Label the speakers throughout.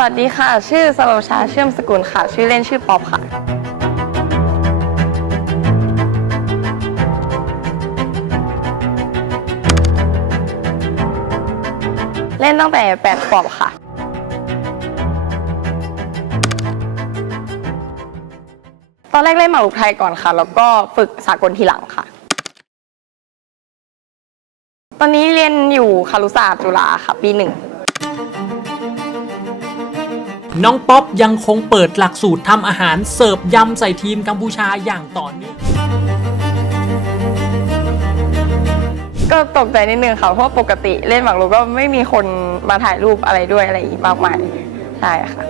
Speaker 1: สวัสดีค่ะ ชื่อสโลชาเชื่อมสกุลค่ะ ชื่อเล่นชื่อป๊อปค่ะ เล่นตั้งแต่8ขวบค่ะ ตอนแรกเล่นหมากรุกไทยก่อนค่ะ แล้วก็ฝึกสากลทีหลังค่ะ ตอนนี้เรียนอยู่คารุศาสตร์จุฬาค่ะ ปีหนึ่ง
Speaker 2: น้องป๊อปยังคงเปิดหลักสูตรทำอาหารเสิร์ฟยำใส่ทีมกัมพูชาอย่างต่อเนื่อง
Speaker 1: ก็ตกใจนิดนึงค่ะเพราะปกติเล่นหมากรุกก็ไม่มีคนมาถ่ายรูปอะไรด้วยอะไรอีกมากมายใช่ค่ะ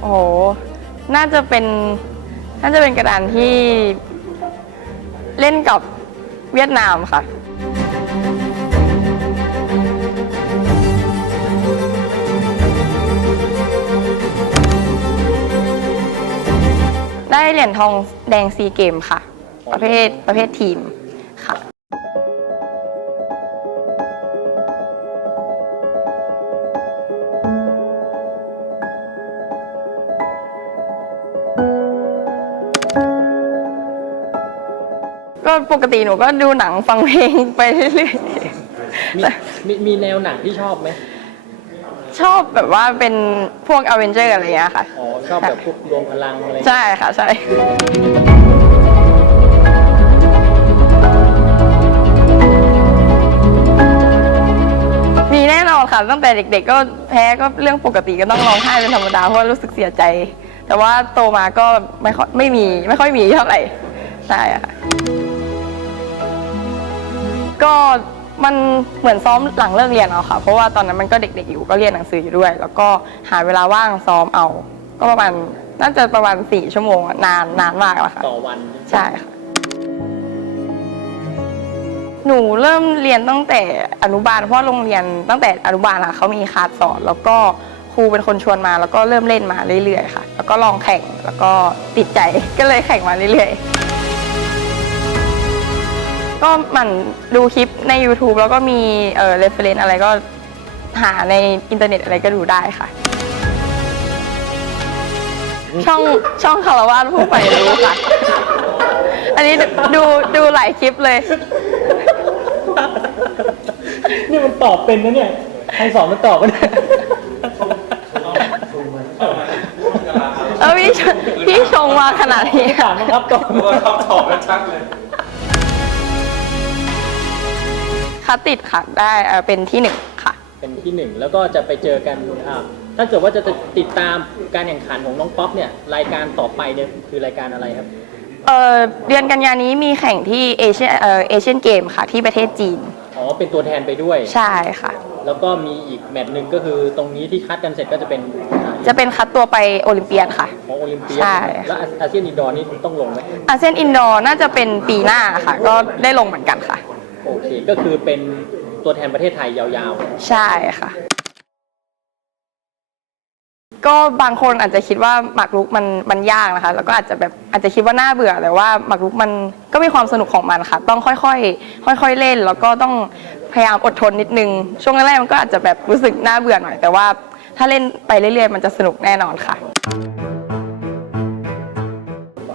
Speaker 1: โอ้โห น่าจะเป็น น่าจะเป็นกระดานที่เล่นกับเวียดนามค่ะ ได้เหรียญทองแดงซีเกมค่ะ ประเภทประเภททีมค่ะ ก็ปกติหนูก็ดูหนังฟังเพลงไปเรื่อย
Speaker 2: มีมีมีแนวหนังที่ชอบไหม
Speaker 1: ๆ ชอบแบบว่าเป็นพวกอเวนเจอร์อะไรอย่างเงี้ยค่ะ
Speaker 2: อ๋อชอบแบบพวกรวมพลังอะไร
Speaker 1: ใช่ค่ะใช่ มีแน่นอนค่ะ ตั้งแต่เด็ก ๆ ก็แพ้ก็เรื่องปกติก็ต้องร้องไห้เป็นธรรมดาเพราะว่ารู้สึกเสียใจ แต่ว่าโตมาก็ไม่ค่อยไม่มีไม่ค่อยมีเท่าไหร่ใช่ค่ะก็ มันเหมือนซ้อมหลังเลิกเรียนเอาค่ะ เพราะว่าตอนนั้นมันก็เด็กๆอยู่ก็เรียนหนังสืออยู่ด้วย แล้วก็หาเวลาว่างซ้อมเอา ก็ประมาณน่าจะประมาณสี่ชั่วโมงอะนานนานมากแล้วค่ะ
Speaker 2: ต่อวัน
Speaker 1: ใช่ค่ะ หนูเริ่มเรียนตั้งแต่อนุบาลเพราะโรงเรียนตั้งแต่อนุบาลอะเขามีคลาสสอน แล้วก็ครูเป็นคนชวนมา แล้วก็เริ่มเล่นมาเรื่อยๆค่ะ แล้วก็ลองแข่งแล้วก็ติดใจก็เลยแข่งมาเรื่อยๆ ก็หมั่นดูคลิปใน YouTube แล้วก็มีเอ่อเรฟเฟรนอะไรก็หาในอินเทอร์เน็ตอะไรก็ดูได้ค่ะ ช่องช่องคารวานผู้ใฝ่รู้ค่ะ อันนี้ดูดูหลายคลิปเลย
Speaker 2: นี่มันตอบเป็นนะเนี่ยใครสอนมันตอบกัน
Speaker 1: เออพี่ชพี่ชงมาขนาดนี้
Speaker 2: ถามนะครับตอบ
Speaker 3: ตัวเขาต
Speaker 1: คัดติดค่ะได้เอ่อเป็นที่หนึ่งค่ะ
Speaker 2: เป็นที่หนึ่งแล้วก็จะไปเจอกันอ่าถ้าเกิดว่าจะติดตามการแข่งขันของน้องป๊อปเนี่ยรายการต่อไปเนี่ยคือรายการอะไรครับ
Speaker 1: เออเดือนกันยานี้มีแข่งที่เอเชียเออเอเชียนเกมค่ะที่ประเทศจีน
Speaker 2: อ๋อเป็นตัวแทนไปด้วย
Speaker 1: ใช่ค่ะ
Speaker 2: แล้วก็มีอีกแมตช์หนึ่งก็คือตรงนี้ที่คัดกันเสร็จก็จะเป็นอ่า
Speaker 1: จะเป็นคัดตัวไปโอลิมเปียดค่ะ
Speaker 2: ของโอลิมเปีย
Speaker 1: ใช่
Speaker 2: แล้วอาอาเซียนอินดอร์นี่ต้องลงไหม
Speaker 1: อาเซียนอินดอร์น่าจะเป็นปีหน้าค่ะ ก็ได้ลงเหมือนกันค่ะ
Speaker 2: โอเค ก็คือเป็นตัวแทนประเทศไทยยาว
Speaker 1: ใช่ค่ะ ก็บางคนอาจจะคิดว่าหมากรุกมันมันยากนะคะ แล้วก็อาจจะแบบอาจจะคิดว่าน่าเบื่อแต่ว่าหมากรุกมันก็มีความสนุกของมันค่ะ ต้องค่อยๆ ค่อย ๆเล่น แล้วก็ต้องพยายามอดทนนิดนึง ช่วงแรกๆมันก็อาจจะแบบรู้สึกน่าเบื่อหน่อย แต่ว่าถ้าเล่นไปเรื่อยๆ มันจะสนุกแน่นอนค่ะ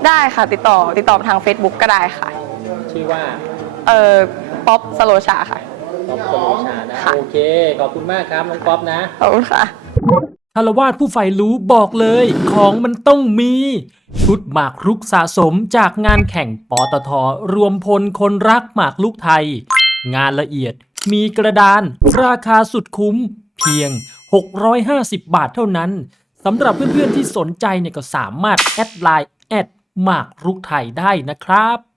Speaker 1: ได้ค่ะติดต่อติดต่อทาง Facebook ก็ได้ค่ะ
Speaker 2: ๆ ชื่อว่า
Speaker 1: เอ่อ ป๊อปสโลชาค่ะ
Speaker 2: ป๊อปโซลูชานะ
Speaker 1: ค่ะ
Speaker 2: โอเค ขอบคุณมากครับน้องป๊อปนะ
Speaker 1: ขอบคุณค่ะ
Speaker 2: คารวาสผู้ใฝ่รู้บอกเลย ของมันต้องมี ชุดหมากรุกสะสมจากงานแข่งปตท รวมพลคนรักหมากรุกไทย งานละเอียดมีกระดาน ราคาสุดคุ้ม เพียง 650 บาทเท่านั้นสำหรับเพื่อนๆที่สนใจเนี่ยก็สามารถแอดไลน์แอดหมากรุกไทยได้นะครับ